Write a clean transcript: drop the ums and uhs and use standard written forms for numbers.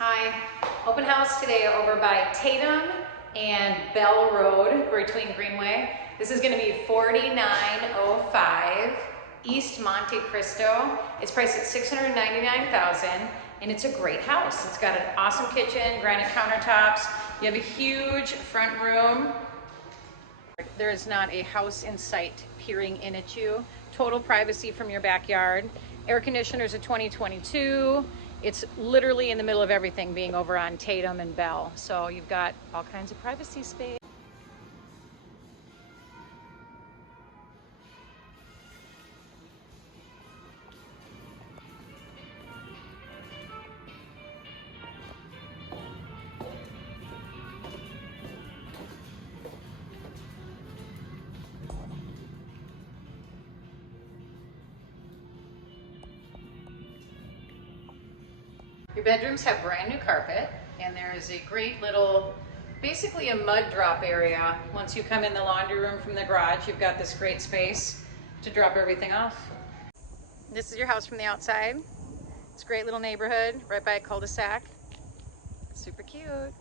Hi, open house today over by Tatum and Bell Road between Greenway. This is going to be 4905 East Monte, Cristo. It's priced at $699,000 and it's a great house. It's got an awesome kitchen, granite countertops. You have a huge front room. There is not a house in sight peering in at you. Total privacy from your backyard. Air conditioners are 2022. It's literally in the middle of everything, being over on Tatum and Bell. So you've got all kinds of privacy space. Your bedrooms have brand new carpet, and there is a great little, basically a mud drop area. Once you come in the laundry room from the garage, you've got this great space to drop everything off. This is your house from the outside. It's a great little neighborhood right by a cul-de-sac. Super cute.